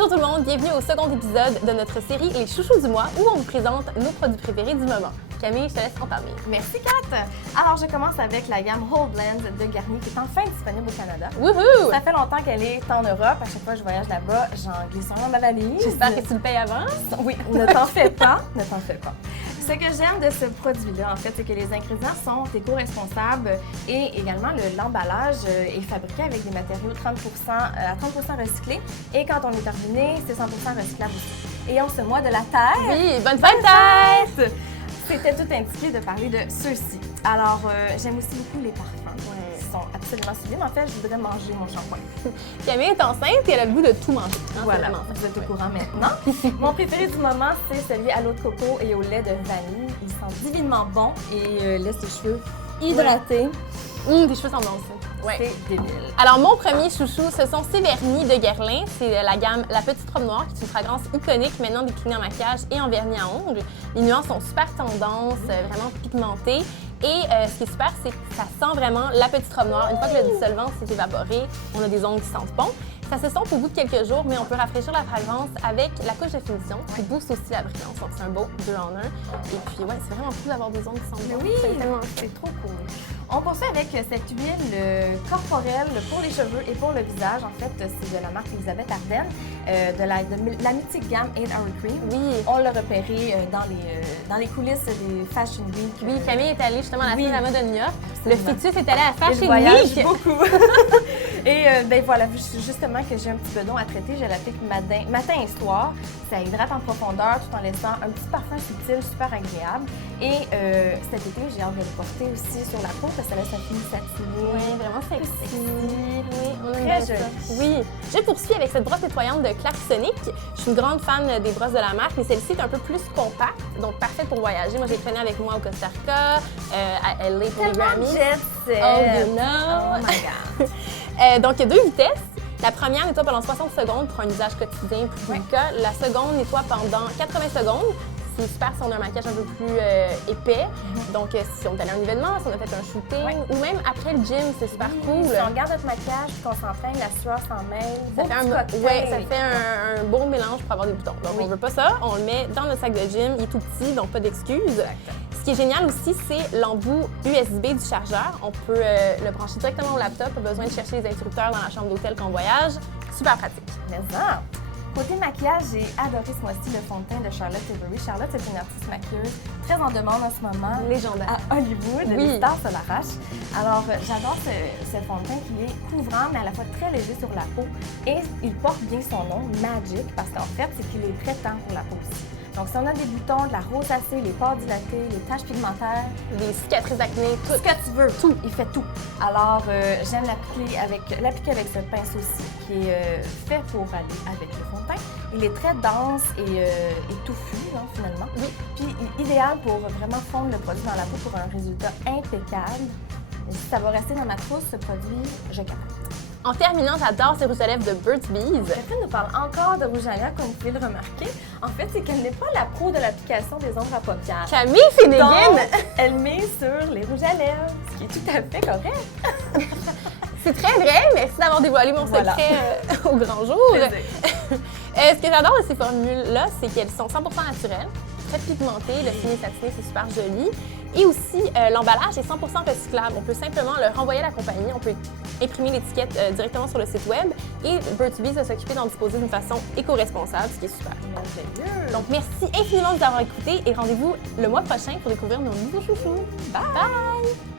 Bonjour tout le monde, bienvenue au second épisode de notre série Les Chouchous du mois où on vous présente nos produits préférés du moment. Camille, je te laisse entamer. Merci Kat! Alors je commence avec la gamme Whole Blend de Garnier qui est enfin disponible au Canada. Wouhou! Ça fait longtemps qu'elle est en Europe. À chaque fois que je voyage là-bas, j'en glisse un dans ma valise. J'espère que tu le payes avant. Oui, ne t'en fais pas, ne t'en fais pas. Ce que j'aime de ce produit-là, en fait, c'est que les ingrédients sont éco-responsables et également l'emballage est fabriqué avec des matériaux à 30% recyclés. Et quand on est terminé, c'est 100% recyclable aussi. Et en ce mois de la Terre... Oui, bonne fête! C'était tout indiqué de parler de ceux-ci. Alors, j'aime aussi beaucoup les parfums. Ils sont absolument sublimes. En fait, je voudrais manger mon shampoing. Camille est enceinte et elle a le goût de tout manger. Voilà, vous êtes au courant maintenant. Mon préféré du moment, c'est celui à l'eau de coco et au lait de vanille. Il sent divinement bon et laisse les cheveux hydratés. Des cheveux sans danse. Ouais. C'est débile. Alors, mon premier chouchou, ce sont ces vernis de Guerlain. C'est la gamme La Petite Robe Noire, qui est une fragrance iconique maintenant déclinée en maquillage et en vernis à ongles. Les nuances sont super tendances, vraiment pigmentées. Et ce qui est super, c'est que ça sent vraiment la petite robe noire. Une fois que le dissolvant s'est évaporé, on a des ongles qui sentent bon. Ça se sent au bout de quelques jours, mais on peut rafraîchir la fragrance avec la couche de finition qui booste aussi la brillance. Donc, c'est un beau 2 en 1. Et puis, ouais, c'est vraiment cool d'avoir des ongles qui sentent bon. Oui, c'est trop cool. On poursuit avec cette huile corporelle pour les cheveux et pour le visage. En fait, c'est de la marque Elisabeth Arden, de la mythique gamme 8 Hour Cream. Oui. On l'a repéré dans les coulisses des Fashion Week. Oui, Camille est allée justement à la semaine à la mode de New York. Absolument. Le fœtus est allé à la Fashion Week. Week. Beaucoup. Et ben voilà, justement que j'ai un petit bedon à traiter, je l'applique matin et soir. Ça hydrate en profondeur tout en laissant un petit parfum subtil, super agréable. Et cet été, j'ai hâte de le porter aussi sur la peau parce que ça laisse un fini satiné. Oui, vraiment sexy. Oui, on aime Très bien ça. joli. Oui. Je poursuis avec cette brosse nettoyante de Clarisonic. Je suis une grande fan des brosses de la marque, mais celle-ci est un peu plus compacte, donc parfaite pour voyager. Moi, j'ai traîné avec moi au Costa Rica, à LA pour les Grammys. Jet set. Oh, you know! Oh my God! Donc, il y a 2 vitesses. La première nettoie pendant 60 secondes pour un usage quotidien plus délicat. La seconde nettoie pendant 80 secondes. C'est super si on a un maquillage un peu plus épais. Donc, si on est allé à un événement, si on a fait un shooting, ou même après le gym, c'est super cool. Si on garde notre maquillage et qu'on s'entraîne, la sueur s'en mêle. Ça fait un beau mélange pour avoir des boutons. Donc, on veut pas ça. On le met dans le sac de gym. Il est tout petit, donc pas d'excuses. Ce qui est génial aussi, c'est l'embout USB du chargeur. On peut le brancher directement au laptop. Pas besoin de chercher les interrupteurs dans la chambre d'hôtel quand on voyage. Super pratique. Mais ça! Côté maquillage, j'ai adoré ce mois-ci le fond de teint de Charlotte Tilbury. Charlotte, c'est une artiste maquilleuse très en demande en ce moment. Légendaire. À Hollywood, les stars se l'arrachent. Alors, j'adore ce fond de teint qui est couvrant, mais à la fois très léger sur la peau. Et il porte bien son nom, Magic, parce qu'en fait, c'est qu'il est traitant pour la peau aussi. Donc, si on a des boutons, de la rosacée, les pores dilatés, les taches pigmentaires, les cicatrices d'acné, tout. Ce que tu veux, tout. Il fait tout. Alors, j'aime l'appliquer avec ce pinceau-ci qui est fait pour aller avec le fond de teint. Il est très dense et touffu, finalement. Oui. Puis, idéal pour vraiment fondre le produit dans la peau pour un résultat impeccable. Et si ça va rester dans ma trousse, ce produit, je capote. En terminant, j'adore ces rouges à lèvres de Burt's Bees. Catherine nous parle encore de rouge à lèvres, comme vous pouvez le remarquer. En fait, c'est qu'elle n'est pas la pro de l'application des ombres à paupières. Camille Finnegan! Donc, elle met sur les rouges à lèvres, ce qui est tout à fait correct. C'est très vrai. Merci d'avoir dévoilé mon secret au grand jour. Ce que j'adore de ces formules-là, c'est qu'elles sont 100% naturelles, très pigmentées. Le fini satiné, c'est super joli. Et aussi, l'emballage est 100% recyclable. On peut simplement le renvoyer à la compagnie. On peut imprimer l'étiquette directement sur le site web. Et Burt's Bees va s'occuper d'en disposer d'une façon éco-responsable, ce qui est super. Merveilleux! Donc, merci infiniment de nous avoir écoutés et rendez-vous le mois prochain pour découvrir nos nouveaux chouchous. Bye! Bye!